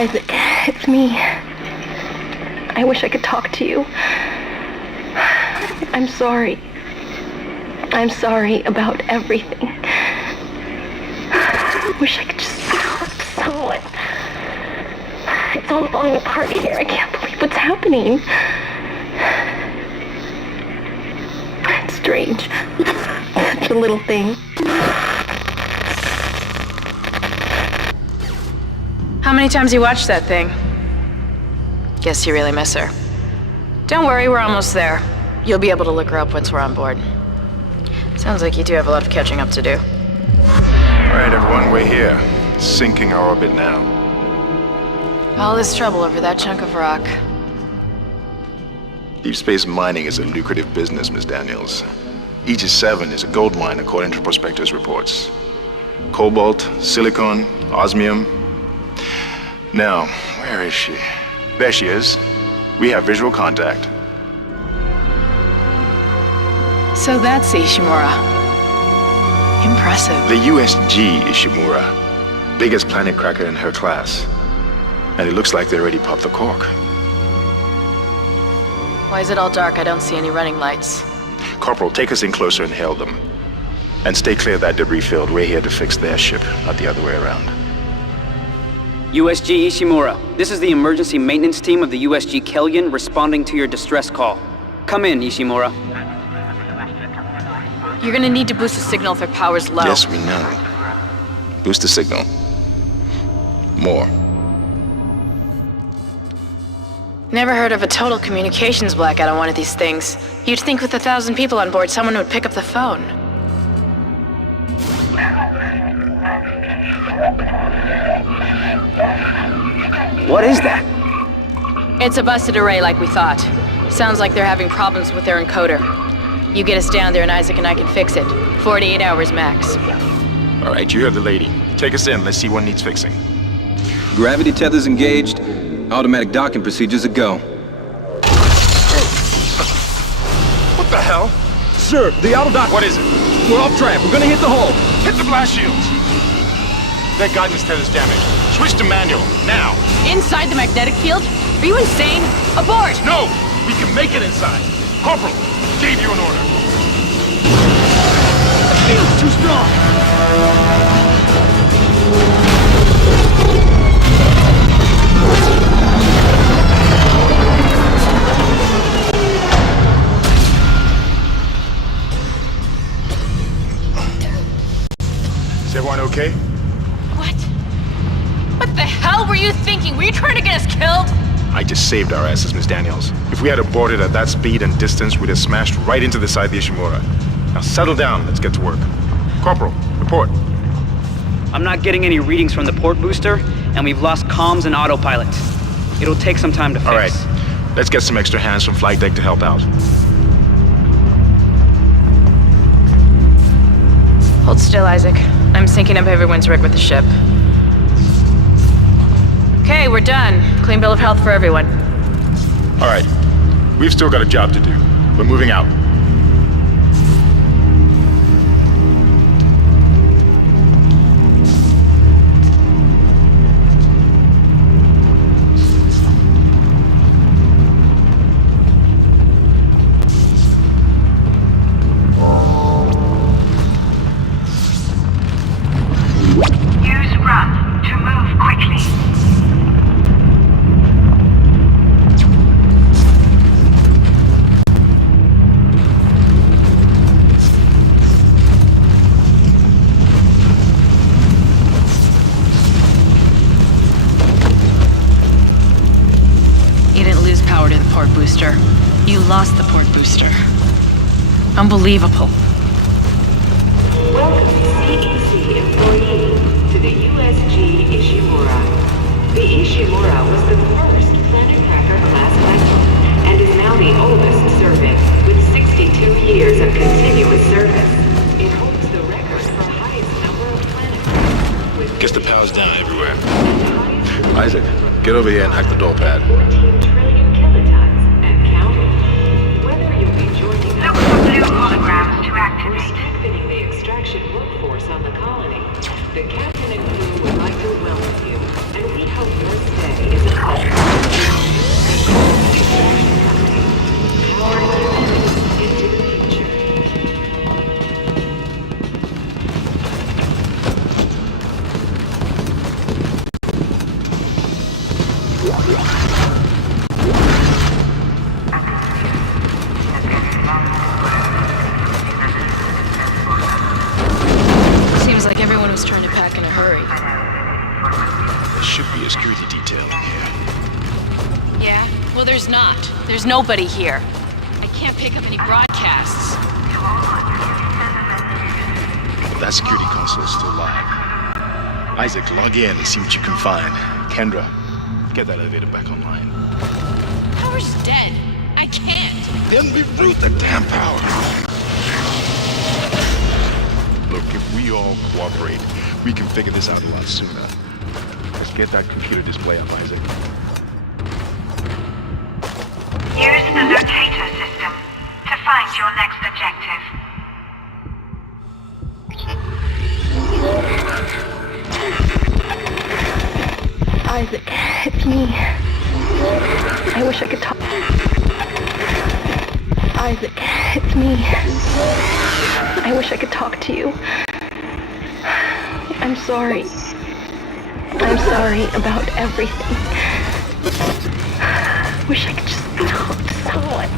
Isaac, it's me. I wish I could talk to you. I'm sorry. I'm sorry about everything. I wish I could just talk to someone. It's all falling apart here. I can't believe what's happening. It's strange. Such a little thing. How many times you watched that thing? Guess you really miss her. Don't worry, we're almost there. You'll be able to look her up once we're on board. Sounds like you do have a lot of catching up to do. All right, everyone, we're here. Sinking our orbit now. All this trouble over that chunk of rock. Deep space mining is a lucrative business, Miss Daniels. Aegis 7 is a gold mine according to prospectors' reports. Cobalt, silicon, osmium. Now, where is she? There she is. We have visual contact. So that's Ishimura. Impressive. The USG Ishimura. Biggest planet cracker in her class. And it looks like they already popped the cork. Why is it all dark? I don't see any running lights. Corporal, take us in closer and hail them. And stay clear of that debris field. We're here to fix their ship, not the other way around. USG Ishimura, this is the emergency maintenance team of the USG Kellion responding to your distress call. Come in, Ishimura. You're gonna need to boost the signal if their power's low. Yes, we know. Boost the signal. More. Never heard of a total communications blackout on one of these things. You'd think with 1,000 people on board, someone would pick up the phone. What is that? It's a busted array like we thought. Sounds like they're having problems with their encoder. You get us down there and Isaac and I can fix it. 48 hours max. All right, you heard the lady. Take us in. Let's see what needs fixing. Gravity tethers engaged. Automatic docking procedures a go. What the hell? Sir, the auto dock... What is it? We're off track. We're gonna hit the hull. Hit the blast shields! Their guidance tether's damaged. Switch to manual, now! Inside the magnetic field? Are you insane? Abort! No! We can make it inside! Corporal, gave you an order. The field's too strong! Is everyone okay? What? What the hell were you thinking? Were you trying to get us killed? I just saved our asses, Miss Daniels. If we had aborted at that speed and distance, we'd have smashed right into the side of the Ishimura. Now settle down, let's get to work. Corporal, report. I'm not getting any readings from the port booster, and we've lost comms and autopilot. It'll take some time to fix. All right, let's get some extra hands from flight deck to help out. Hold still, Isaac. I'm syncing up everyone's rig with the ship. Okay, we're done. Clean bill of health for everyone. All right, we've still got a job to do. We're moving out. Use run to move quickly. You didn't lose power to the port booster. You lost the port booster. Unbelievable. Welcome, CEC employee, to the USG Ishimura. The Ishimura was the first Planet Cracker class vessel and is now the oldest service with 62 years of continuous service. It holds the record for highest number of planet cracks with Guess the power's down everywhere. Isaac, get over here and hack the door pad. 14 trillion kilotons and counting. Whether you'll be joining Look for blue holograms to activate. strengthening the extraction workforce on the colony, the captain and crew would like to welcome you, and we hope your stay Well, there's not. There's nobody here. I can't pick up any broadcasts. That security console is still live. Isaac, log in and see what you can find. Kendra, get that elevator back online. Power's dead. I can't. Then reboot the damn power. Look, if we all cooperate, we can figure this out a lot sooner. Let's get that computer display up, Isaac. Use the locator system to find your next objective. Isaac, it's me. I wish I could talk. Isaac, it's me. I wish I could talk to you. I'm sorry. I'm sorry about everything. Wish I could just talk to someone.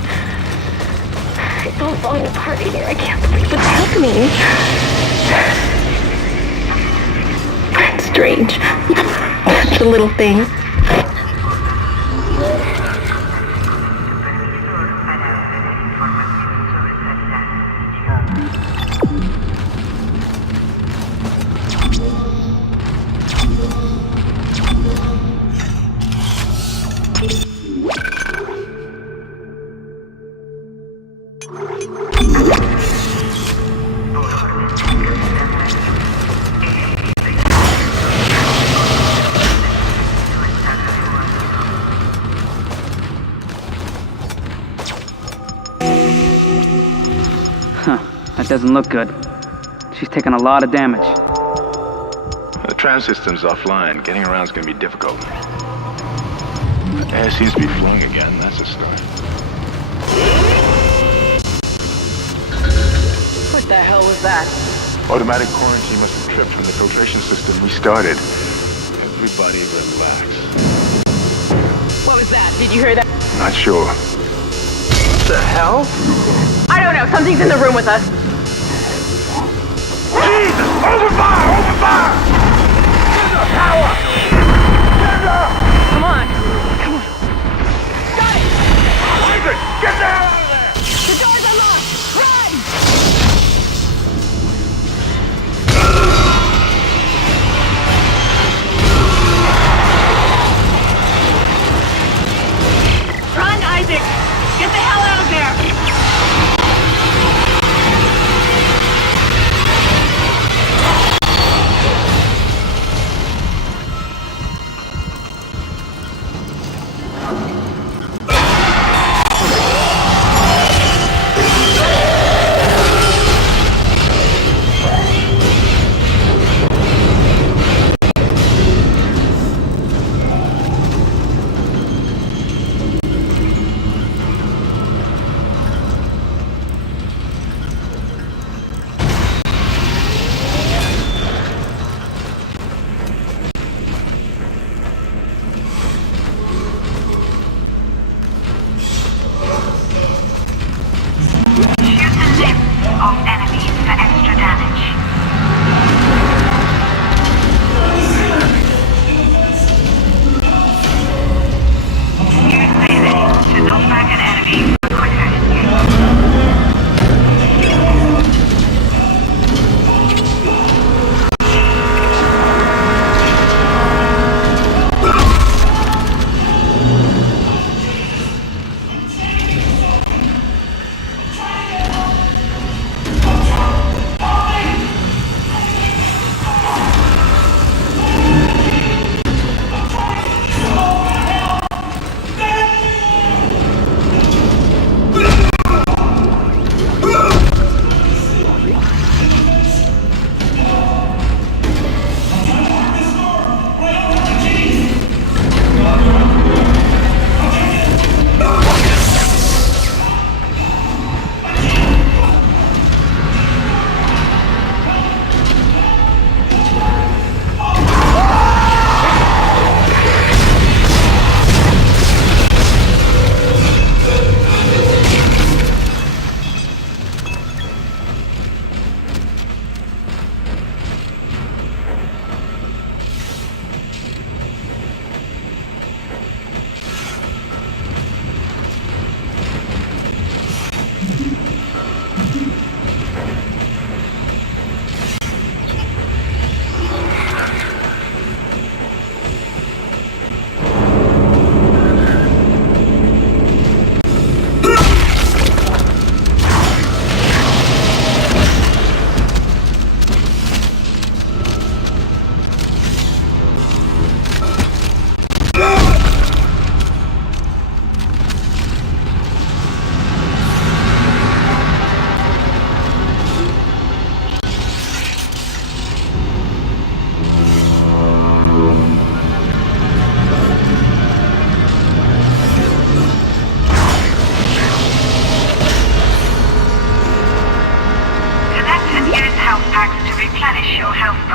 It's all falling apart here. I can't believe what's happening. It's strange. Such a little thing. That doesn't look good. She's taken a lot of damage. The tram system's offline. Getting around's gonna be difficult. Air seems to be flowing again. That's a start. What the hell was that? Automatic quarantine must have tripped from the filtration system we started. Everybody relax. What was that? Did you hear that? Not sure. What the hell? I don't know. Something's in the room with us. Jesus! Open fire! Open fire! Get the power! Come on. Come on. Got it! Isaac! Get the hell out of there! The door's unlocked! Run! Run, Isaac! Get the hell out of there!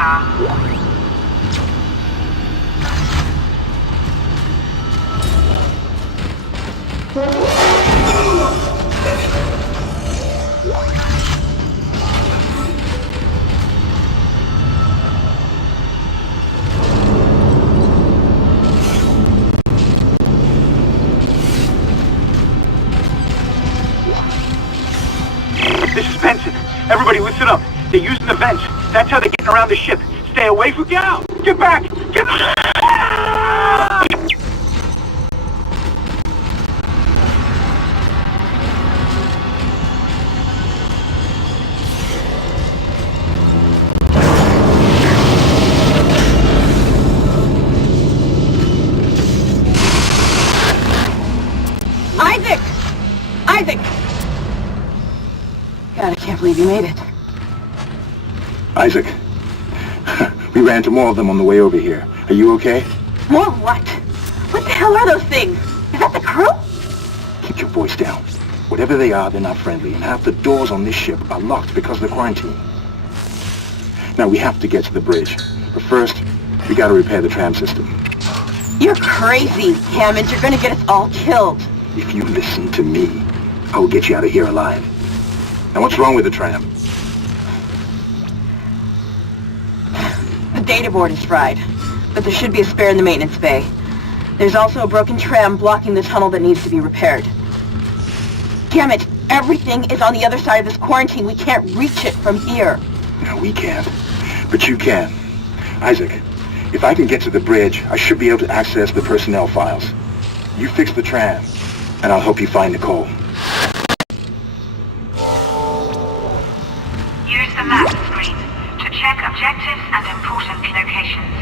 radar. This is Benson. Everybody listen up. They're using the vents. That's how they're getting around the ship. Stay away from... Get out! Get back! Get back! Isaac! Isaac! God, I can't believe you made it. Isaac, we ran into more of them on the way over here. Are you okay? More what? What the hell are those things? Is that the crew? Keep your voice down. Whatever they are, they're not friendly, and half the doors on this ship are locked because of the quarantine. Now, we have to get to the bridge. But first, we gotta repair the tram system. You're crazy, Hammond. You're gonna get us all killed. If you listen to me, I will get you out of here alive. Now, what's wrong with the tram? The data board is fried, but there should be a spare in the maintenance bay. There's also a broken tram blocking the tunnel that needs to be repaired. Damn it! Everything is on the other side of this quarantine. We can't reach it from here. No, we can't. But you can. Isaac, if I can get to the bridge, I should be able to access the personnel files. You fix the tram, and I'll help you find Nicole. Use the map screen to check objectives and important locations.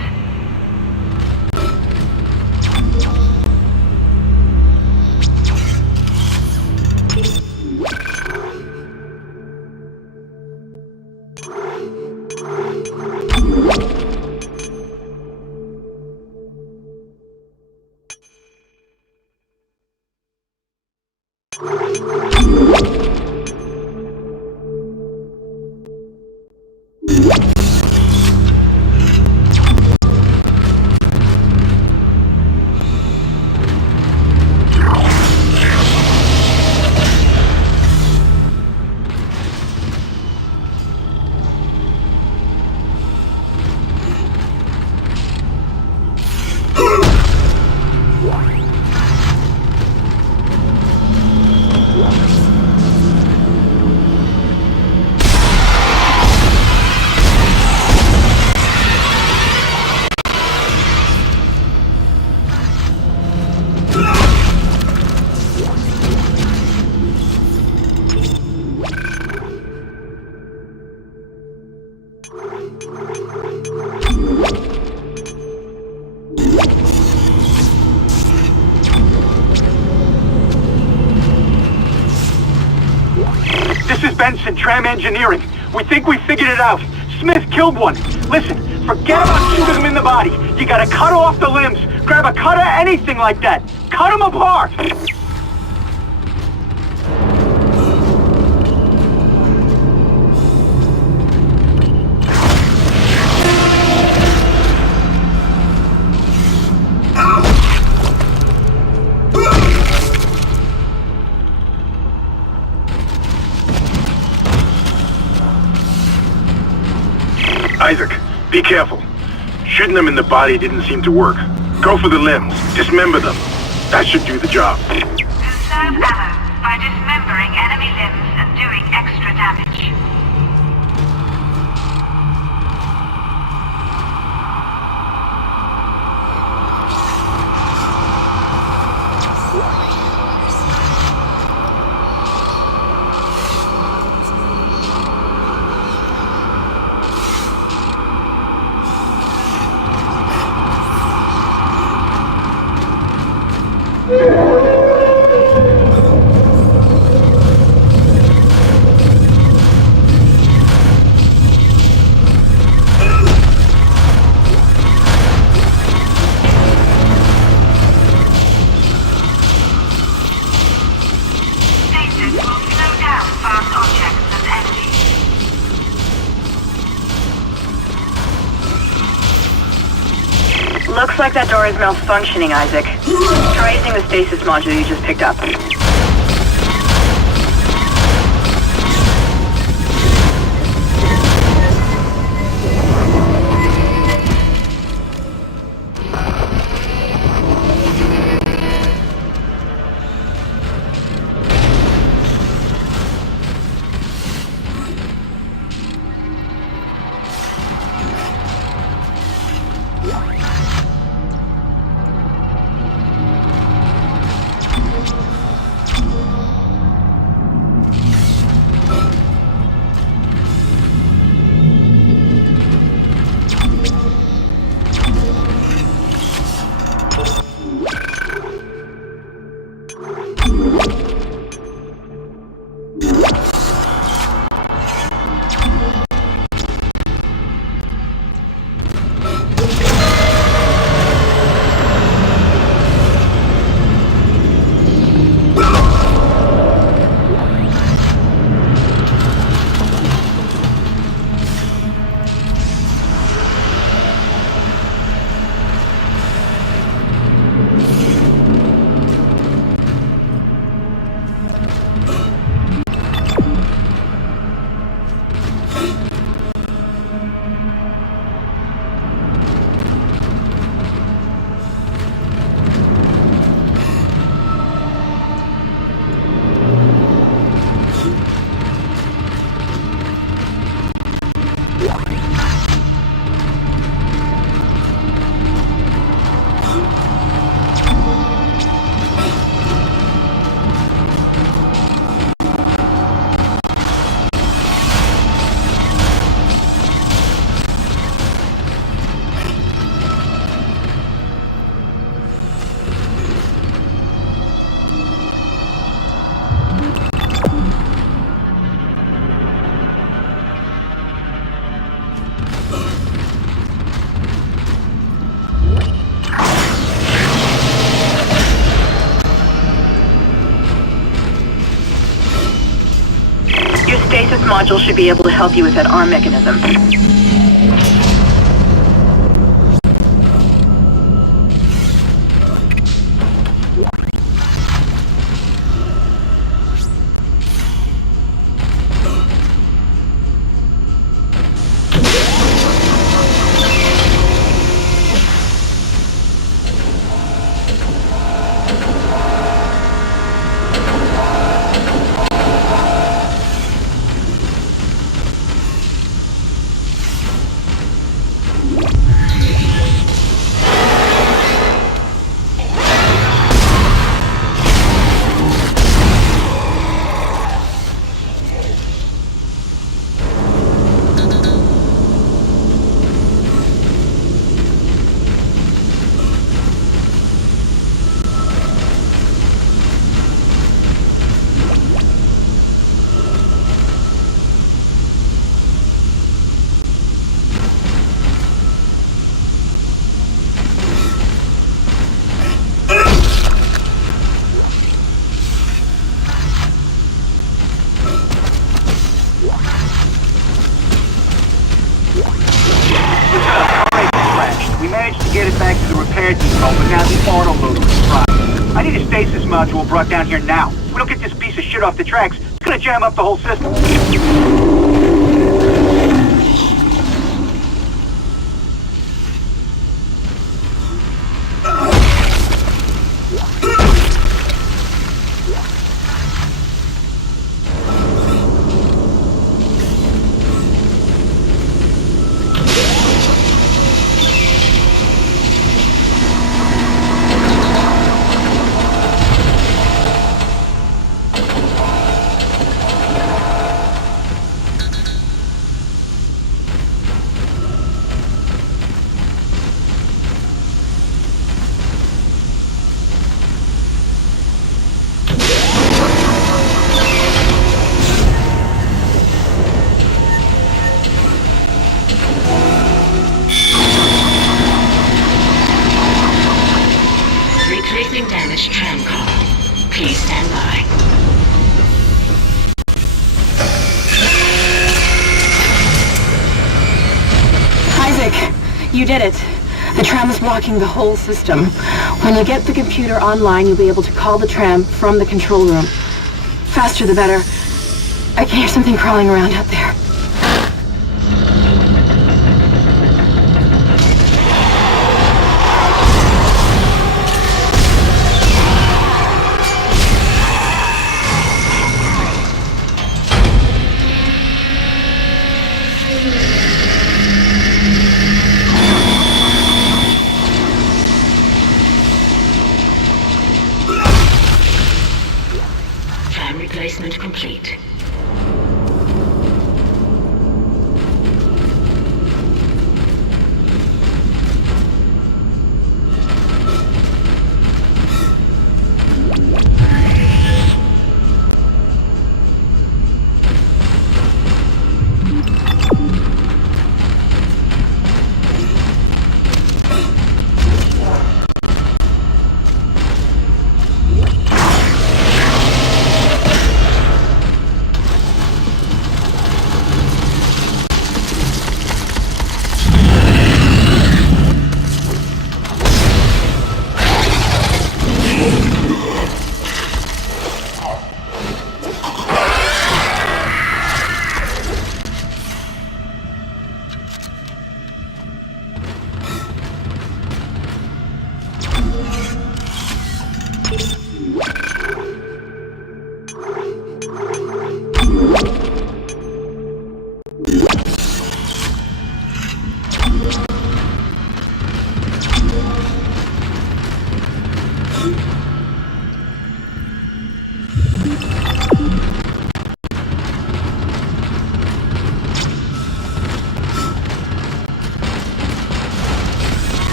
This is Benson, Tram Engineering. We think we figured it out. Smith killed one. Listen, forget about shooting him in the body. You gotta cut off the limbs. Grab a cutter, anything like that. Cut him apart! Isaac, be careful. Shooting them in the body didn't seem to work. Go for the limbs. Dismember them. That should do the job. Conserve ammo by dismembering enemy limbs and doing extra damage. Looks like that door is malfunctioning, Isaac. Try using the stasis module you just picked up. Stasis module should be able to help you with that arm mechanism. We managed to get it back to the repair depot, but now the autoloader is fried. I need a stasis module brought down here now. If we don't get this piece of shit off the tracks, it's gonna jam up the whole system. Retracing damaged tram car. Please stand by. Isaac, you did it. The tram is blocking the whole system. When you get the computer online, you'll be able to call the tram from the control room. Faster the better. I can hear something crawling around out there. Tram replacement complete.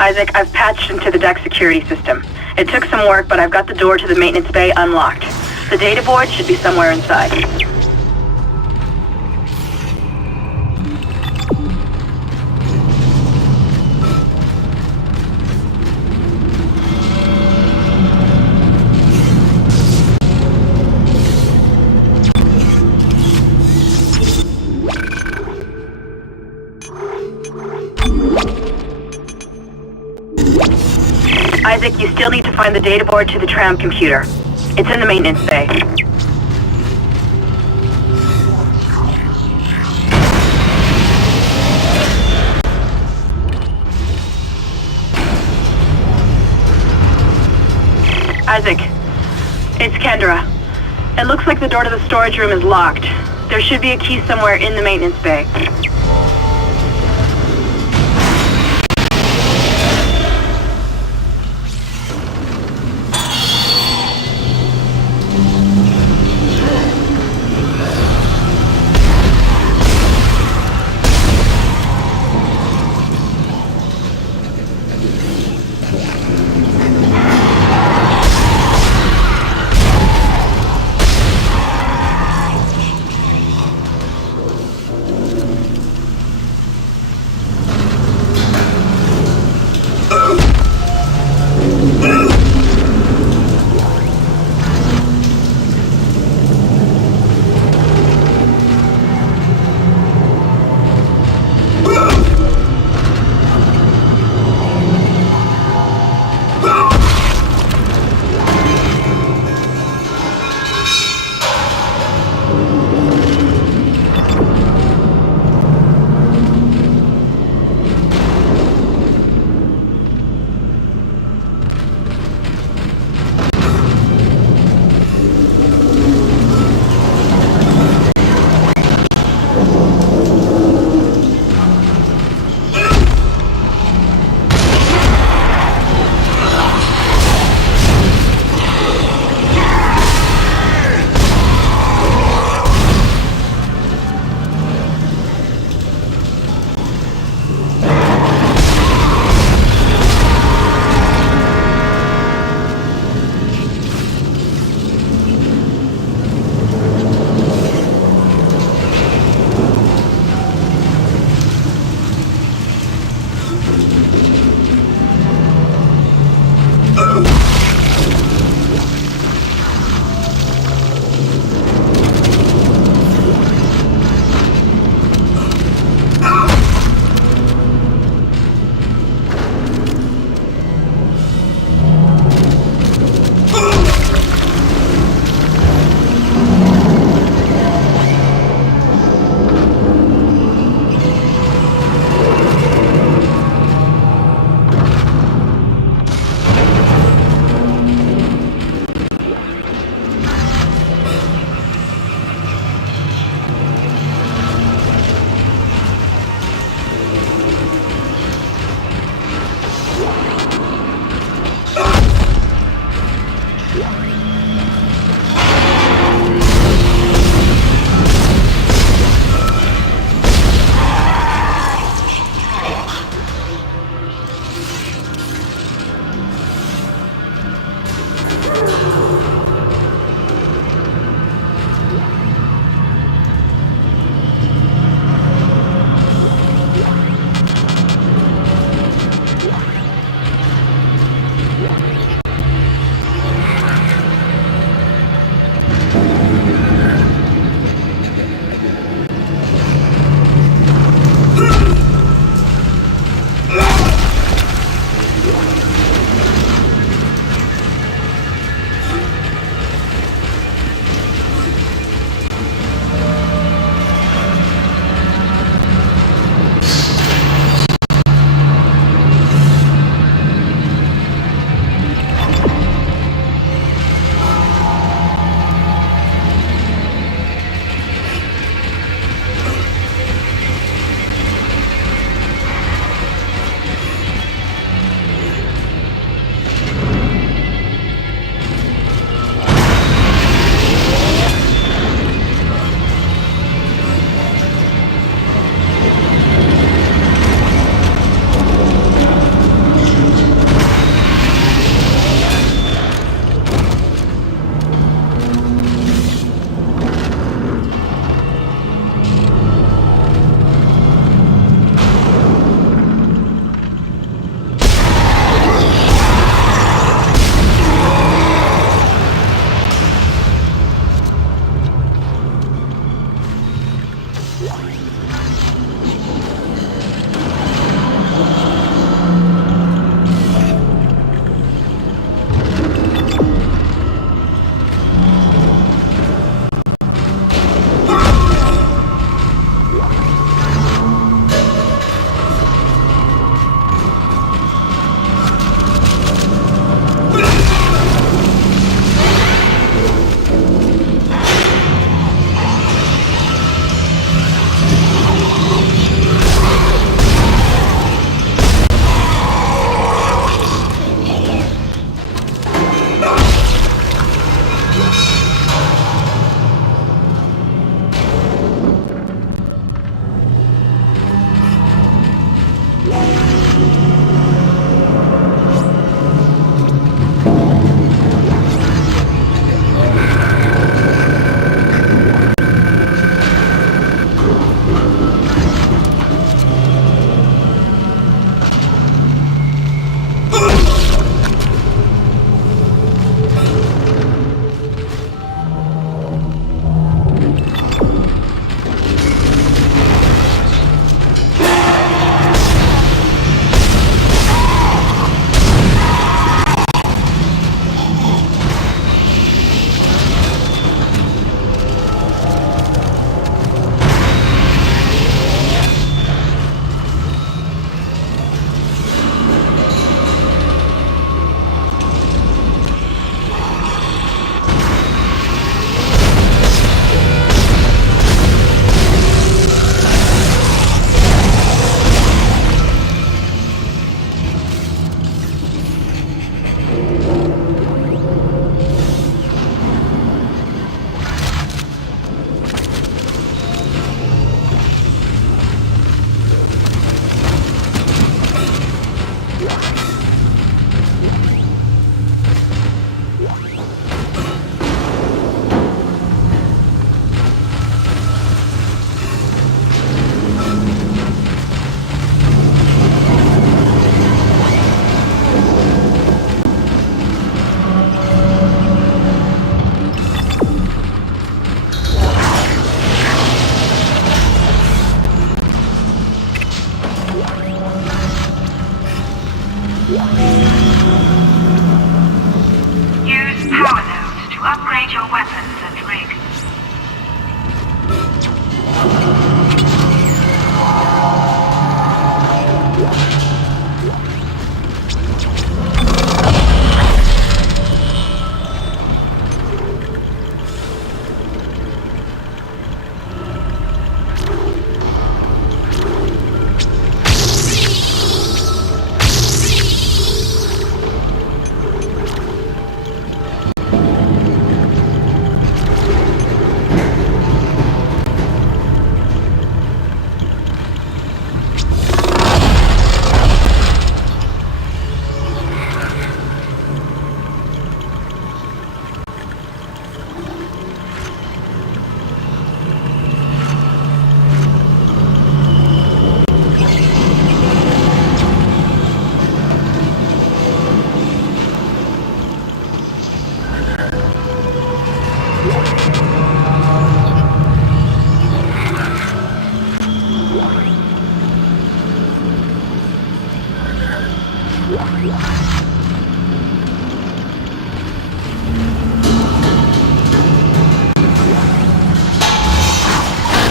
Isaac, I've patched into the deck security system. It took some work, but I've got the door to the maintenance bay unlocked. The data board should be somewhere inside. Isaac, you still need to find the data board to the tram computer. It's in the maintenance bay. Isaac, it's Kendra. It looks like the door to the storage room is locked. There should be a key somewhere in the maintenance bay. Use power nodes to upgrade your weapons and rig.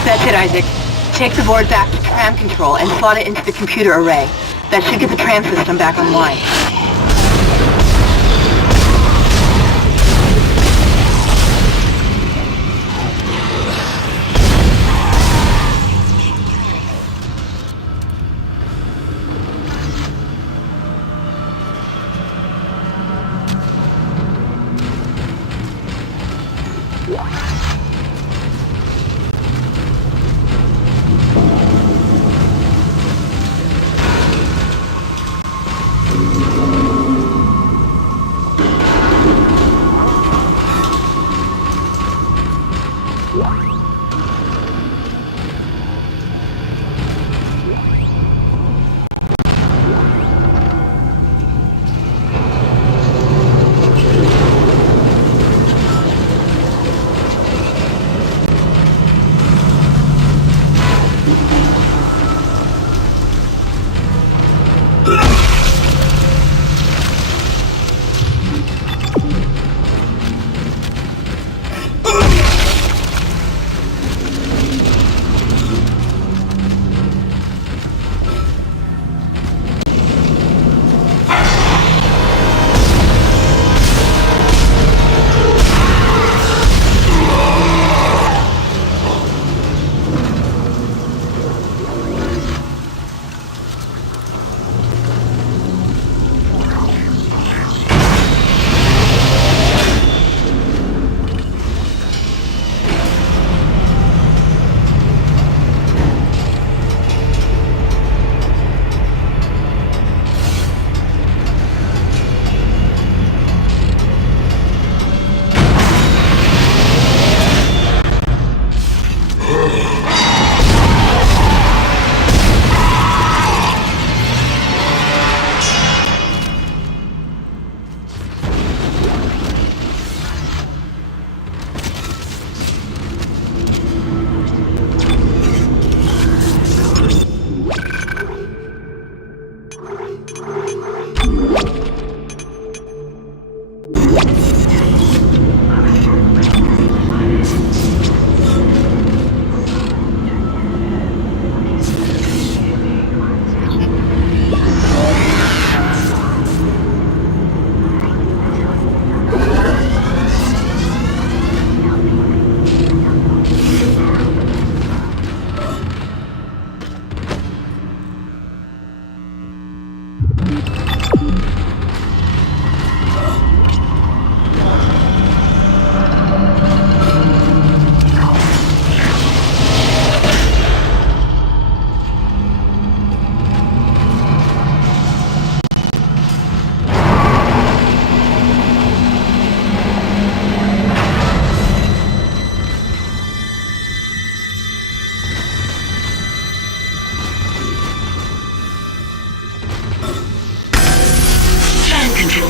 That's it, Isaac. Take the board back to tram control and slot it into the computer array. That should get the tram system back online.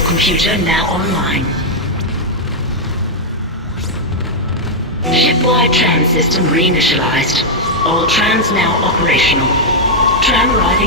computer now online. Shipwide tram system reinitialized. All trams now operational. Tram arriving